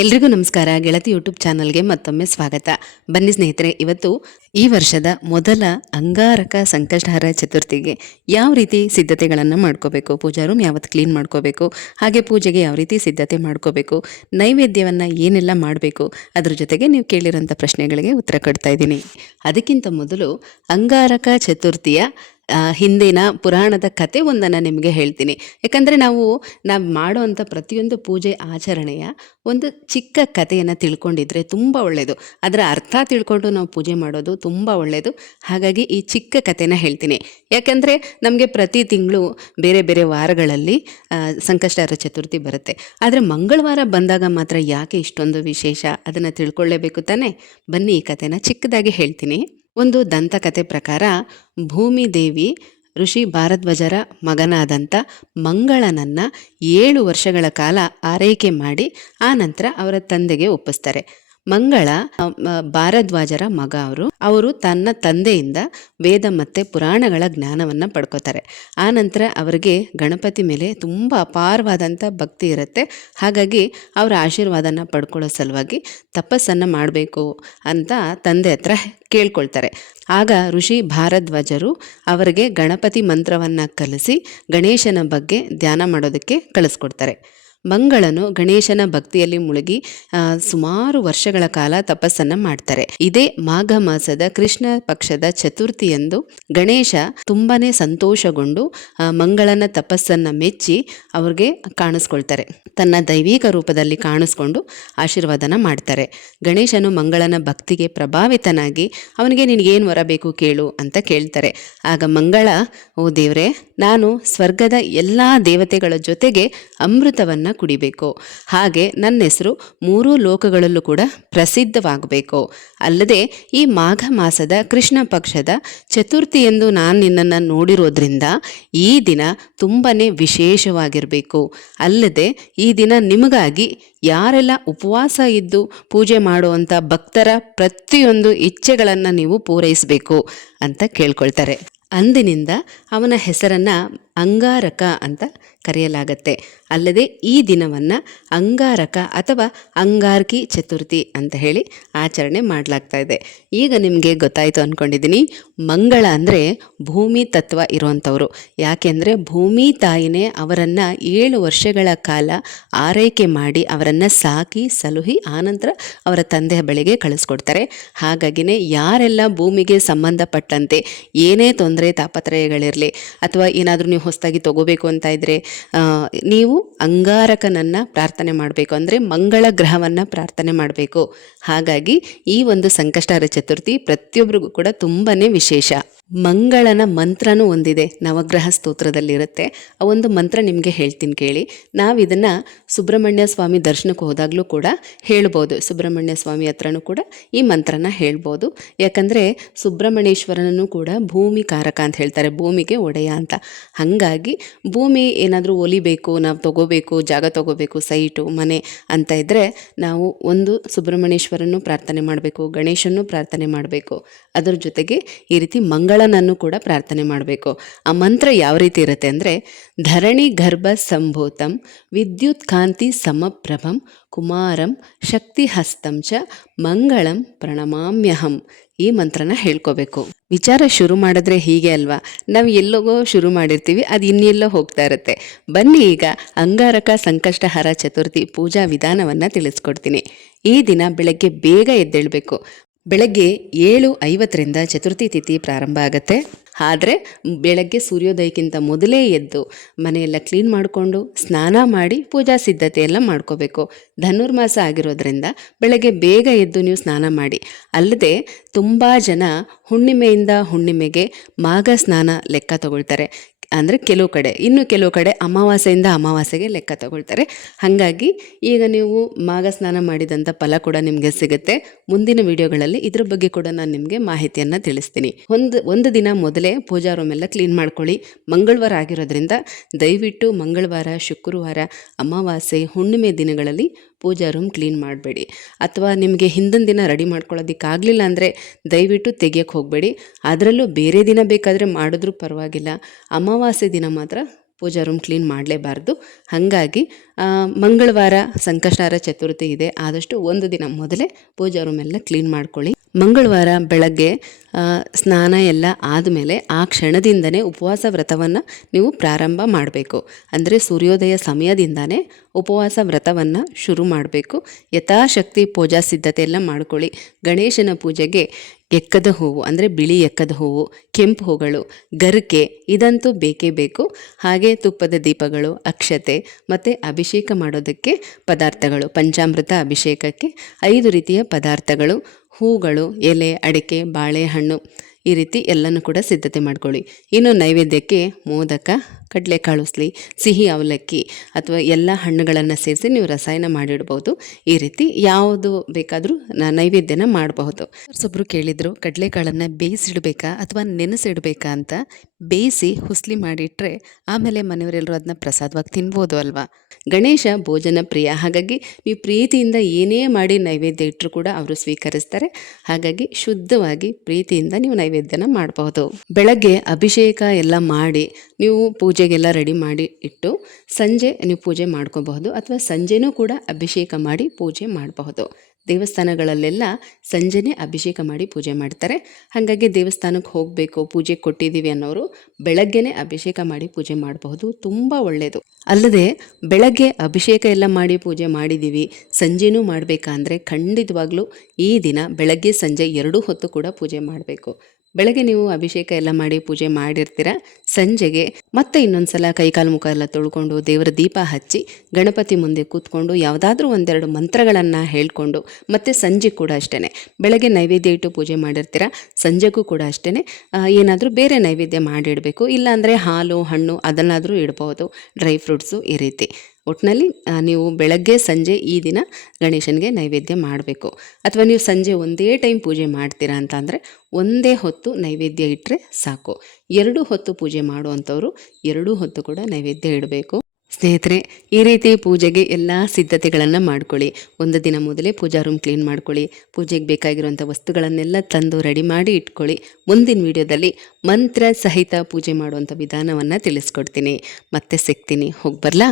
ಎಲ್ರಿಗೂ ನಮಸ್ಕಾರ. ಗೆಳತಿ ಯೂಟ್ಯೂಬ್ ಚಾನಲ್ಗೆ ಮತ್ತೊಮ್ಮೆ ಸ್ವಾಗತ. ಬನ್ನಿ ಸ್ನೇಹಿತರೆ, ಇವತ್ತು ಈ ವರ್ಷದ ಮೊದಲ ಅಂಗಾರಕ ಸಂಕಷ್ಟಹರ ಚತುರ್ಥಿಗೆ ಯಾವ ರೀತಿ ಸಿದ್ಧತೆಗಳನ್ನು ಮಾಡ್ಕೋಬೇಕು? ಪೂಜಾ ರೂಮ್ ಯಾವತ್ತು ಕ್ಲೀನ್ ಮಾಡ್ಕೋಬೇಕು? ಹಾಗೆ ಪೂಜೆಗೆ ಯಾವ ರೀತಿ ಸಿದ್ಧತೆ ಮಾಡ್ಕೋಬೇಕು? ನೈವೇದ್ಯವನ್ನು ಏನೆಲ್ಲ ಮಾಡಬೇಕು? ಅದ್ರ ಜೊತೆಗೆ ನೀವು ಕೇಳಿರೋಂಥ ಪ್ರಶ್ನೆಗಳಿಗೆ ಉತ್ತರ ಕೊಡ್ತಾ ಇದ್ದೀನಿ. ಅದಕ್ಕಿಂತ ಮೊದಲು ಅಂಗಾರಕ ಚತುರ್ಥಿಯ ಹಿಂದಿನ ಪುರಾಣದ ಕತೆ ಒಂದನ್ನು ನಿಮಗೆ ಹೇಳ್ತೀನಿ. ಯಾಕಂದರೆ ನಾವು ನಾವು ಮಾಡುವಂಥ ಪ್ರತಿಯೊಂದು ಪೂಜೆ ಆಚರಣೆಯ ಒಂದು ಚಿಕ್ಕ ಕಥೆಯನ್ನು ತಿಳ್ಕೊಂಡಿದ್ರೆ ತುಂಬ ಒಳ್ಳೆಯದು ಅದರ ಅರ್ಥ ತಿಳ್ಕೊಂಡು ನಾವು ಪೂಜೆ ಮಾಡೋದು ತುಂಬ ಒಳ್ಳೆಯದು ಹಾಗಾಗಿ ಈ ಚಿಕ್ಕ ಕಥೆನ ಹೇಳ್ತೀನಿ. ಯಾಕಂದರೆ ನಮಗೆ ಪ್ರತಿ ತಿಂಗಳು ಬೇರೆ ಬೇರೆ ವಾರಗಳಲ್ಲಿ ಸಂಕಷ್ಟಾರ ಚತುರ್ಥಿ ಬರುತ್ತೆ. ಆದರೆ ಮಂಗಳವಾರ ಬಂದಾಗ ಮಾತ್ರ ಯಾಕೆ ಇಷ್ಟೊಂದು ವಿಶೇಷ? ಅದನ್ನು ತಿಳ್ಕೊಳ್ಳೇಬೇಕು ತಾನೇ? ಬನ್ನಿ ಈ ಕಥೆನ ಚಿಕ್ಕದಾಗಿ ಹೇಳ್ತೀನಿ. ಒಂದು ದಂತಕತೆ ಪ್ರಕಾರ, ಭೂಮಿ ದೇವಿ ಋಷಿ ಭಾರದ್ವಜರ ಮಗನಾದಂಥ ಮಂಗಳನನ್ನು ಏಳು ವರ್ಷಗಳ ಕಾಲ ಆರೈಕೆ ಮಾಡಿ, ಆ ನಂತರ ಅವರ ತಂದೆಗೆ ಒಪ್ಪಿಸ್ತಾರೆ. ಮಂಗಳ ಭಾರದ್ವಾಜರ ಮಗ ಅವರು. ಅವರು ತನ್ನ ತಂದೆಯಿಂದ ವೇದ ಮತ್ತು ಪುರಾಣಗಳ ಜ್ಞಾನವನ್ನು ಪಡ್ಕೋತಾರೆ. ನಂತರ ಅವರಿಗೆ ಗಣಪತಿ ಮೇಲೆ ತುಂಬ ಅಪಾರವಾದಂಥ ಭಕ್ತಿ ಇರುತ್ತೆ. ಹಾಗಾಗಿ ಅವರ ಆಶೀರ್ವಾದನ ಪಡ್ಕೊಳ್ಳೋ ಸಲುವಾಗಿ ತಪಸ್ಸನ್ನು ಮಾಡಬೇಕು ಅಂತ ತಂದೆ ಹತ್ರ ಕೇಳ್ಕೊಳ್ತಾರೆ. ಆಗ ಋಷಿ ಭಾರದ್ವಾಜರು ಅವರಿಗೆ ಗಣಪತಿ ಮಂತ್ರವನ್ನು ಕಲಿಸಿ ಗಣೇಶನ ಬಗ್ಗೆ ಧ್ಯಾನ ಮಾಡೋದಕ್ಕೆ ಕಳಿಸ್ಕೊಡ್ತಾರೆ. ಮಂಗಳನು ಗಣೇಶನ ಭಕ್ತಿಯಲ್ಲಿ ಮುಳುಗಿ ಸುಮಾರು ವರ್ಷಗಳ ಕಾಲ ತಪಸ್ಸನ್ನ ಮಾಡ್ತಾರೆ. ಇದೇ ಮಾಘ ಮಾಸದ ಕೃಷ್ಣ ಪಕ್ಷದ ಚತುರ್ಥಿಯಂದು ಗಣೇಶ ತುಂಬಾನೇ ಸಂತೋಷಗೊಂಡು ಮಂಗಳನ ತಪಸ್ಸನ್ನ ಮೆಚ್ಚಿ ಅವ್ರಿಗೆ ಕಾಣಿಸ್ಕೊಳ್ತಾರೆ. ತನ್ನ ದೈವಿಕ ರೂಪದಲ್ಲಿ ಕಾಣಿಸ್ಕೊಂಡು ಆಶೀರ್ವಾದನ ಮಾಡ್ತಾರೆ. ಗಣೇಶನು ಮಂಗಳನ ಭಕ್ತಿಗೆ ಪ್ರಭಾವಿತನಾಗಿ ಅವನಿಗೆ ನಿನಗೇನು ವರ ಬೇಕು ಕೇಳು ಅಂತ ಕೇಳ್ತಾರೆ. ಆಗ ಮಂಗಳ, ಓ ದೇವ್ರೆ, ನಾನು ಸ್ವರ್ಗದ ಎಲ್ಲ ದೇವತೆಗಳ ಜೊತೆಗೆ ಅಮೃತವನ್ನು ಕುಡಿಬೇಕು. ಹಾಗೆ ನನ್ನ ಹೆಸರು ಮೂರೂ ಲೋಕಗಳಲ್ಲೂ ಕೂಡ ಪ್ರಸಿದ್ಧವಾಗಬೇಕು. ಅಲ್ಲದೆ ಈ ಮಾಘ ಮಾಸದ ಕೃಷ್ಣ ಪಕ್ಷದ ಚತುರ್ಥಿಯಂದು ನಾನು ನಿನ್ನನ್ನು ನೋಡಿರೋದ್ರಿಂದ ಈ ದಿನ ತುಂಬನೇ ವಿಶೇಷವಾಗಿರಬೇಕು. ಅಲ್ಲದೆ ಈ ದಿನ ನಿಮಗಾಗಿ ಯಾರೆಲ್ಲ ಉಪವಾಸ ಇದ್ದು ಪೂಜೆ ಮಾಡುವಂಥ ಭಕ್ತರ ಪ್ರತಿಯೊಂದು ಇಚ್ಛೆಗಳನ್ನು ನೀವು ಪೂರೈಸಬೇಕು ಅಂತ ಕೇಳ್ಕೊಳ್ತಾರೆ. ಅಂದಿನಿಂದ ಅವನ ಹೆಸರನ್ನು ಅಂಗಾರಕ ಅಂತ ಕರೆಯಲಾಗತ್ತೆ. ಅಲ್ಲದೆ ಈ ದಿನವನ್ನು ಅಂಗಾರಕ ಅಥವಾ ಅಂಗಾರ್ಕಿ ಚತುರ್ಥಿ ಅಂತ ಹೇಳಿ ಆಚರಣೆ ಮಾಡಲಾಗ್ತಾ ಇದೆ. ಈಗ ನಿಮಗೆ ಗೊತ್ತಾಯಿತು ಅಂದ್ಕೊಂಡಿದ್ದೀನಿ ಮಂಗಳ ಅಂದರೆ ಭೂಮಿ ತತ್ವ ಇರುವಂಥವ್ರು. ಯಾಕೆಂದರೆ ಭೂಮಿ ತಾಯಿನೇ ಅವರನ್ನು ಏಳು ವರ್ಷಗಳ ಕಾಲ ಆರೈಕೆ ಮಾಡಿ ಅವರನ್ನು ಸಾಕಿ, ಸಲುಹಿ, ಆನಂತರ ಅವರ ತಂದೆಯ ಬಳಿಗೆ ಕಳಿಸ್ಕೊಡ್ತಾರೆ. ಹಾಗಾಗಿನೇ ಯಾರೆಲ್ಲ ಭೂಮಿಗೆ ಸಂಬಂಧಪಟ್ಟಂತೆ ಏನೇ ತೊಂದರೆ ತಾಪತ್ರಯಗಳಿರಲಿ ಅಥವಾ ಏನಾದರೂ ನೀವು ಹೊಸದಾಗಿ ತಗೋಬೇಕು ಅಂತ ಇದ್ದರೆ ನೀವು ಅಂಗಾರಕನನ್ನು ಪ್ರಾರ್ಥನೆ ಮಾಡಬೇಕು. ಅಂದರೆ ಮಂಗಳ ಗ್ರಹವನ್ನು ಪ್ರಾರ್ಥನೆ ಮಾಡಬೇಕು. ಹಾಗಾಗಿ ಈ ಒಂದು ಸಂಕಷ್ಟಾರ ಚತುರ್ಥಿ ಪ್ರತಿಯೊಬ್ಬರಿಗೂ ಕೂಡ ತುಂಬಾ ವಿಶೇಷ. ಮಂಗಳನ ಮಂತ್ರನೂ ಒಂದಿದೆ, ನವಗ್ರಹ ಸ್ತೋತ್ರದಲ್ಲಿರುತ್ತೆ. ಆ ಒಂದು ಮಂತ್ರ ನಿಮಗೆ ಹೇಳ್ತೀನಿ ಕೇಳಿ. ನಾವು ಇದನ್ನು ಸುಬ್ರಹ್ಮಣ್ಯ ಸ್ವಾಮಿ ದರ್ಶನಕ್ಕೆ ಹೋದಾಗಲೂ ಕೂಡ ಹೇಳ್ಬೋದು. ಸುಬ್ರಹ್ಮಣ್ಯ ಸ್ವಾಮಿ ಹತ್ರನೂ ಕೂಡ ಈ ಮಂತ್ರನ ಹೇಳ್ಬೋದು. ಯಾಕಂದರೆ ಸುಬ್ರಹ್ಮಣ್ಯೇಶ್ವರನೂ ಕೂಡ ಭೂಮಿ ಕಾರಕ ಅಂತ ಹೇಳ್ತಾರೆ, ಭೂಮಿಗೆ ಒಡೆಯ ಅಂತ. ಹಾಗಾಗಿ ಭೂಮಿ ಏನಾದರೂ ಒಲಿಬೇಕು ನಾವು ತಗೋಬೇಕು, ಜಾಗ ತಗೋಬೇಕು, ಸೈಟು, ಮನೆ ಅಂತ ಇದ್ದರೆ ನಾವು ಒಂದು ಸುಬ್ರಹ್ಮಣ್ಯೇಶ್ವರನ್ನು ಪ್ರಾರ್ಥನೆ ಮಾಡಬೇಕು, ಗಣೇಶನ್ನು ಪ್ರಾರ್ಥನೆ ಮಾಡಬೇಕು. ಅದರ ಜೊತೆಗೆ ಈ ರೀತಿ ಮಂಗಳನನ್ನು ಕೂಡ ಪ್ರಾರ್ಥನೆ ಮಾಡಬೇಕು. ಆ ಮಂತ್ರ ಯಾವ ರೀತಿ ಇರುತ್ತೆ ಅಂದರೆ, ಧರಣಿ ಗರ್ಭ ಸಂಭೂತಂ ವಿದ್ಯುತ್ ಕಾಂತಿ ಸಮಪ್ರಭಂ ಕುಮಾರಂ ಶಕ್ತಿ ಹಸ್ತಂಚ ಚ ಮಂಗಳಂ ಪ್ರಣಮಾಮ್ಯಹಂ. ಈ ಮಂತ್ರನ ಹೇಳ್ಕೋಬೇಕು. ವಿಚಾರ ಶುರು ಮಾಡಿದ್ರೆ ಹೀಗೆ ಅಲ್ವಾ? ನಾವು ಎಲ್ಲೋಗೋ ಶುರು ಮಾಡಿರ್ತೀವಿ, ಅದು ಇನ್ನೆಲ್ಲೋ ಹೋಗ್ತಾ ಇರುತ್ತೆ. ಬನ್ನಿ ಈಗ ಅಂಗಾರಕ ಸಂಕಷ್ಟಹರ ಚತುರ್ಥಿ ಪೂಜಾ ವಿಧಾನವನ್ನು ತಿಳಿಸ್ಕೊಡ್ತೀನಿ. ಈ ದಿನ ಬೆಳಗ್ಗೆ ಬೇಗ ಎದ್ದೇಳಬೇಕು. ಬೆಳಗ್ಗೆ ಏಳು ಐವತ್ತರಿಂದ ಚತುರ್ಥಿ ತಿಥಿ ಪ್ರಾರಂಭ ಆಗುತ್ತೆ. ಆದರೆ ಬೆಳಗ್ಗೆ ಸೂರ್ಯೋದಯಕ್ಕಿಂತ ಮೊದಲೇ ಎದ್ದು ಮನೆಯೆಲ್ಲ ಕ್ಲೀನ್ ಮಾಡಿಕೊಂಡು ಸ್ನಾನ ಮಾಡಿ ಪೂಜಾ ಸಿದ್ಧತೆ ಎಲ್ಲ ಮಾಡ್ಕೋಬೇಕು. ಧನುರ್ಮಾಸ ಆಗಿರೋದ್ರಿಂದ ಬೆಳಗ್ಗೆ ಬೇಗ ಎದ್ದು ನೀವು ಸ್ನಾನ ಮಾಡಿ. ಅಲ್ಲದೆ ತುಂಬ ಜನ ಹುಣ್ಣಿಮೆಯಿಂದ ಹುಣ್ಣಿಮೆಗೆ ಮಾಘ ಸ್ನಾನ ಲೆಕ್ಕ ತಗೊಳ್ತಾರೆ. ಅಂದರೆ ಕೆಲವು ಕಡೆ, ಇನ್ನು ಕೆಲವು ಕಡೆ ಅಮಾವಾಸ್ಯೆಯಿಂದ ಅಮಾವಾಸ್ಯೆಗೆ ಲೆಕ್ಕ ತಗೊಳ್ತಾರೆ. ಹಾಗಾಗಿ ಈಗ ನೀವು ಮಾಘ ಸ್ನಾನ ಮಾಡಿದಂಥ ಫಲ ಕೂಡ ನಿಮಗೆ ಸಿಗುತ್ತೆ. ಮುಂದಿನ ವಿಡಿಯೋಗಳಲ್ಲಿ ಇದ್ರ ಬಗ್ಗೆ ಕೂಡ ನಾನು ನಿಮಗೆ ಮಾಹಿತಿಯನ್ನು ತಿಳಿಸ್ತೀನಿ. ಒಂದು ಒಂದು ದಿನ ಮೊದಲೇ ಪೂಜಾ ರೂಮ್ ಎಲ್ಲ ಕ್ಲೀನ್ ಮಾಡ್ಕೊಳ್ಳಿ. ಮಂಗಳವಾರ ಆಗಿರೋದ್ರಿಂದ ದಯವಿಟ್ಟು ಮಂಗಳವಾರ, ಶುಕ್ರವಾರ, ಅಮಾವಾಸ್ಯೆ, ಹುಣ್ಣಿಮೆ ದಿನಗಳಲ್ಲಿ ಪೂಜಾ ರೂಮ್ ಕ್ಲೀನ್ ಮಾಡಬೇಡಿ. ಅಥವಾ ನಿಮಗೆ ಹಿಂದಿನ ದಿನ ರೆಡಿ ಮಾಡ್ಕೊಳ್ಳೋದಕ್ಕಾಗಲಿಲ್ಲ ಅಂದರೆ ದಯವಿಟ್ಟು ತೆಗಿಯೋಕ್ಕೆ ಹೋಗಬೇಡಿ. ಅದರಲ್ಲೂ ಬೇರೆ ದಿನ ಬೇಕಾದರೆ ಮಾಡಿದ್ರೂ ಪರವಾಗಿಲ್ಲ. ಅಮಾವಾಸ್ಯೆ ದಿನ ಮಾತ್ರ ಪೂಜಾ ರೂಮ್ ಕ್ಲೀನ್ ಮಾಡಲೇಬಾರ್ದು. ಹಾಗಾಗಿ ಮಂಗಳವಾರ ಸಂಕಷ್ಟಾರ ಚತುರ್ಥಿ ಇದೆ. ಆದಷ್ಟು ಒಂದು ದಿನ ಮೊದಲೇ ಪೂಜಾ ರೂಮ್ ಎಲ್ಲ ಕ್ಲೀನ್ ಮಾಡ್ಕೊಳ್ಳಿ. ಮಂಗಳವಾರ ಬೆಳಗ್ಗೆ ಸ್ನಾನ ಎಲ್ಲ ಆದಮೇಲೆ ಆ ಕ್ಷಣದಿಂದನೇ ಉಪವಾಸ ವ್ರತವನ್ನು ನೀವು ಪ್ರಾರಂಭ ಮಾಡಬೇಕು. ಅಂದರೆ ಸೂರ್ಯೋದಯ ಸಮಯದಿಂದನೇ ಉಪವಾಸ ವ್ರತವನ್ನು ಶುರು ಮಾಡಬೇಕು. ಯಥಾಶಕ್ತಿ ಪೂಜಾ ಸಿದ್ಧತೆ ಎಲ್ಲ ಮಾಡ್ಕೊಳ್ಳಿ. ಗಣೇಶನ ಪೂಜೆಗೆ ಎಕ್ಕದ ಹೂವು ಅಂದರೆ ಬಿಳಿ ಎಕ್ಕದ ಹೂವು, ಕೆಂಪು ಹೂಗಳು, ಗರಿಕೆ ಇದಂತೂ ಬೇಕೇ ಬೇಕು. ಹಾಗೆ ತುಪ್ಪದ ದೀಪಗಳು, ಅಕ್ಷತೆ ಮತ್ತು ಅಭಿಷೇಕ ಮಾಡೋದಕ್ಕೆ ಪದಾರ್ಥಗಳು, ಪಂಚಾಮೃತ ಅಭಿಷೇಕಕ್ಕೆ ಐದು ರೀತಿಯ ಪದಾರ್ಥಗಳು, ಹೂಗಳು, ಎಲೆ, ಅಡಿಕೆ, ಬಾಳೆಹಣ್ಣು. ಈ ರೀತಿ ಎಲ್ಲನೂ ಕೂಡ ಸಿದ್ಧತೆ ಮಾಡ್ಕೊಳ್ಳಿ. ಇನ್ನು ನೈವೇದ್ಯಕ್ಕೆ ಮೋದಕ, ಕಡಲೆಕಾಳು ಉಸ್ಲಿ, ಸಿಹಿ ಅವಲಕ್ಕಿ ಅಥವಾ ಎಲ್ಲ ಹಣ್ಣುಗಳನ್ನು ಸೇರಿಸಿ ನೀವು ರಸಾಯನ ಮಾಡಿಡ್ಬೋದು. ಈ ರೀತಿ ಯಾವುದು ಬೇಕಾದರೂ ನೈವೇದ್ಯನ ಮಾಡಬಹುದು. ಒಬ್ಬರು ಕೇಳಿದರು ಕಡಲೆಕಾಳನ್ನು ಬೇಯಿಸಿಡಬೇಕಾ ಅಥವಾ ನೆನೆಸಿಡಬೇಕಾ ಅಂತ ಬೇಯಿಸಿ ಹುಸ್ಲಿ ಮಾಡಿಟ್ರೆ ಆಮೇಲೆ ಮನೆಯವರೆಲ್ಲರೂ ಅದನ್ನ ಪ್ರಸಾದವಾಗಿ ತಿನ್ಬೋದು ಅಲ್ವಾ? ಗಣೇಶ ಭೋಜನ ಪ್ರಿಯ. ಹಾಗಾಗಿ ನೀವು ಪ್ರೀತಿಯಿಂದ ಏನೇ ಮಾಡಿ ನೈವೇದ್ಯ ಇಟ್ಟರು ಕೂಡ ಅವರು ಸ್ವೀಕರಿಸ್ತಾರೆ. ಹಾಗಾಗಿ ಶುದ್ಧವಾಗಿ ಪ್ರೀತಿಯಿಂದ ನೀವು ನೈವೇದ್ಯನ ಮಾಡಬಹುದು. ಬೆಳಗ್ಗೆ ಅಭಿಷೇಕ ಎಲ್ಲ ಮಾಡಿ ನೀವು ಪೂಜೆಗೆಲ್ಲ ರೆಡಿ ಮಾಡಿ ಇಟ್ಟು ಸಂಜೆ ನೀವು ಪೂಜೆ ಮಾಡ್ಕೋಬಹುದು ಅಥವಾ ಸಂಜೆನೂ ಕೂಡ ಅಭಿಷೇಕ ಮಾಡಿ ಪೂಜೆ ಮಾಡಬಹುದು. ದೇವಸ್ಥಾನಗಳಲ್ಲೆಲ್ಲ ಸಂಜೆನೇ ಅಭಿಷೇಕ ಮಾಡಿ ಪೂಜೆ ಮಾಡ್ತಾರೆ. ಹಾಗಾಗಿ ದೇವಸ್ಥಾನಕ್ಕೆ ಹೋಗಬೇಕು, ಪೂಜೆ ಕೊಟ್ಟಿದ್ದೀವಿ ಅನ್ನೋರು ಬೆಳಗ್ಗೆನೇ ಅಭಿಷೇಕ ಮಾಡಿ ಪೂಜೆ ಮಾಡಬಹುದು. ತುಂಬ ಒಳ್ಳೆಯದು ಅಲ್ಲದೆ ಬೆಳಗ್ಗೆ ಅಭಿಷೇಕ ಎಲ್ಲ ಮಾಡಿ ಪೂಜೆ ಮಾಡಿದ್ದೀವಿ, ಸಂಜೆನೂ ಮಾಡಬೇಕಾ ಅಂದರೆ ಖಂಡಿತವಾಗ್ಲೂ ಈ ದಿನ ಬೆಳಗ್ಗೆ ಸಂಜೆ ಎರಡೂ ಹೊತ್ತು ಕೂಡ ಪೂಜೆ ಮಾಡಬೇಕು. ಬೆಳಗ್ಗೆ ನೀವು ಅಭಿಷೇಕ ಎಲ್ಲ ಮಾಡಿ ಪೂಜೆ ಮಾಡಿರ್ತೀರ, ಸಂಜೆಗೆ ಮತ್ತೆ ಇನ್ನೊಂದ್ಸಲ ಕೈಕಾಲು ಮುಖ ಎಲ್ಲ ತೊಳ್ಕೊಂಡು ದೇವರ ದೀಪ ಹಚ್ಚಿ ಗಣಪತಿ ಮುಂದೆ ಕೂತ್ಕೊಂಡು ಯಾವುದಾದ್ರೂ ಒಂದೆರಡು ಮಂತ್ರಗಳನ್ನು ಹೇಳ್ಕೊಂಡು ಮತ್ತೆ ಸಂಜೆ ಕೂಡ ಅಷ್ಟೇ ಬೆಳಗ್ಗೆ ನೈವೇದ್ಯ ಇಟ್ಟು ಪೂಜೆ ಮಾಡಿರ್ತೀರ, ಸಂಜೆಗೂ ಕೂಡ ಅಷ್ಟೇ ಏನಾದರೂ ಬೇರೆ ನೈವೇದ್ಯ ಮಾಡಿಡಬೇಕು, ಇಲ್ಲಾಂದರೆ ಹಾಲು, ಹಣ್ಣು ಅದನ್ನಾದರೂ ಇಡ್ಬೋದು. ಡ್ರೈ ಫ್ರೂಟ್ಸು ಈ ರೀತಿ. ಒಟ್ಟಿನಲ್ಲಿ ನೀವು ಬೆಳಗ್ಗೆ, ಸಂಜೆ ಈ ದಿನ ಗಣೇಶನಿಗೆ ನೈವೇದ್ಯ ಮಾಡಬೇಕು. ಅಥವಾ ನೀವು ಸಂಜೆ ಒಂದೇ ಟೈಮ್ ಪೂಜೆ ಮಾಡ್ತೀರಾ ಅಂತ ಅಂದರೆ ಒಂದೇ ಹೊತ್ತು ನೈವೇದ್ಯ ಇಟ್ಟರೆ ಸಾಕು. ಎರಡು ಹೊತ್ತು ಪೂಜೆ ಮಾಡುವಂಥವ್ರು ಎರಡೂ ಹೊತ್ತು ಕೂಡ ನೈವೇದ್ಯ ಇಡಬೇಕು. ಸ್ನೇಹಿತರೆ, ಈ ರೀತಿ ಪೂಜೆಗೆ ಎಲ್ಲ ಸಿದ್ಧತೆಗಳನ್ನು ಮಾಡ್ಕೊಳ್ಳಿ. ಒಂದು ದಿನ ಮೊದಲೇ ಪೂಜಾ ರೂಮ್ ಕ್ಲೀನ್ ಮಾಡ್ಕೊಳ್ಳಿ. ಪೂಜೆಗೆ ಬೇಕಾಗಿರುವಂಥ ವಸ್ತುಗಳನ್ನೆಲ್ಲ ತಂದು ರೆಡಿ ಮಾಡಿ ಇಟ್ಕೊಳ್ಳಿ. ಮುಂದಿನ ವಿಡಿಯೋದಲ್ಲಿ ಮಂತ್ರ ಸಹಿತ ಪೂಜೆ ಮಾಡುವಂಥ ವಿಧಾನವನ್ನು ತಿಳಿಸ್ಕೊಡ್ತೀನಿ. ಮತ್ತೆ ಸಿಗ್ತೀನಿ. ಹೋಗಿ ಬರಲಾ?